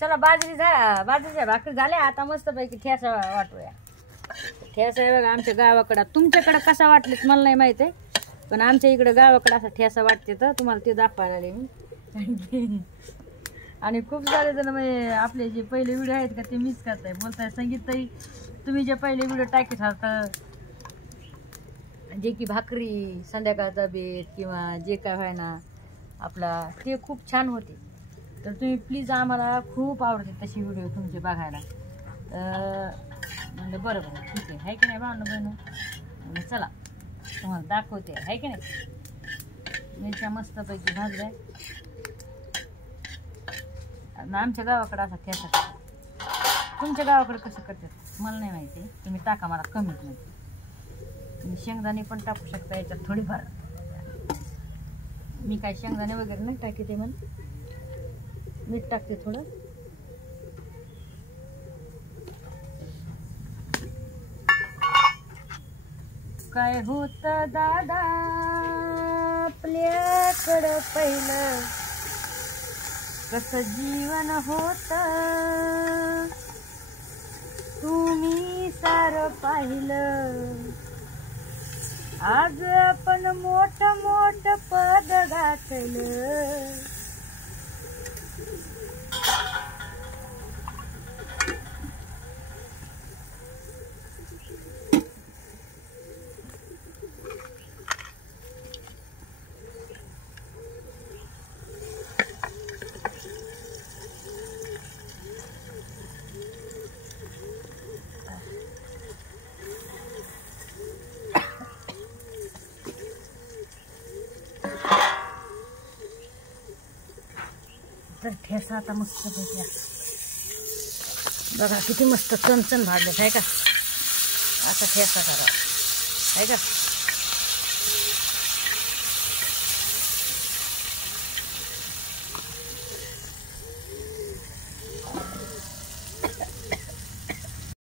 चला बाजरीच्या भाकरी झाल्या, आता मस्तपैकी ठेसा वाटूया. ठेसा आहे बघा आमच्या गावाकडं. तुमच्याकडं कसा वाटलेत मला नाही माहिती आहे, पण आमच्या इकडं गावाकडं असा ठेसा वाटते, तर तुम्हाला ते दाखवायला आले मी. आणि खूप सारे जण म्हणजे आपले जे पहिले व्हिडिओ आहेत का ते मिस करताय, बोलताय संगीतताई तुम्ही जे पहिले व्हिडिओ टाकत आहात जे की भाकरी संध्याकाळचा बेत किंवा जे काय व्हाय ना आपला, ते खूप छान होते. तर तुम्ही प्लीज, आम्हाला खूप आवडते तशी व्हिडिओ तुमचे बघायला. म्हणजे बरोबर ठीक आहे की नाही भावना बहिणं. चला तुम्हाला दाखवते आहे की नाही. मिरच्या मस्तपैकी भाजल्या. आमच्या गावाकडं असा ठेसा करतात, तुमच्या गावाकडे कसं करतात मला नाही माहिती. तुम्ही टाका मला कमीच नाही. तुम्ही शेंगदाणे पण टाकू शकता याच्यात थोडीफार. मी काय शेंगदाणे वगैरे नाही टाकते, मला मीठ टाकते थोडं. काय होत दादा आपल्याकडं पहिलं, कसं जीवन होत तुम्ही सारं पाहिलं. आज आपण मोठ मोठ पद गाठलं. तर ठेसा आता मस्त पैकी बघा किती मस्त चमचम भाजले आहे का. आता ठेसा करा आहे का.